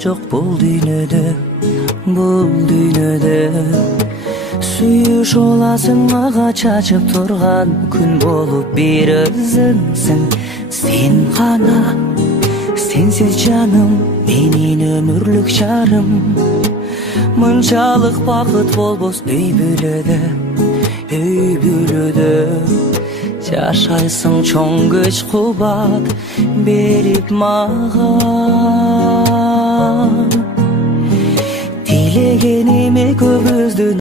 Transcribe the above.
Жоқ бұл дүйнөдө сүйүш оласың мага чачып турган күн болуп бир өзүңсүң сен гана сенсиз жаным менин өмүрлүк жарым мынчалык бакыт болбос үй бүлөдө жашайсың чоң күч кубат берип мага Dilегениме көбүздүн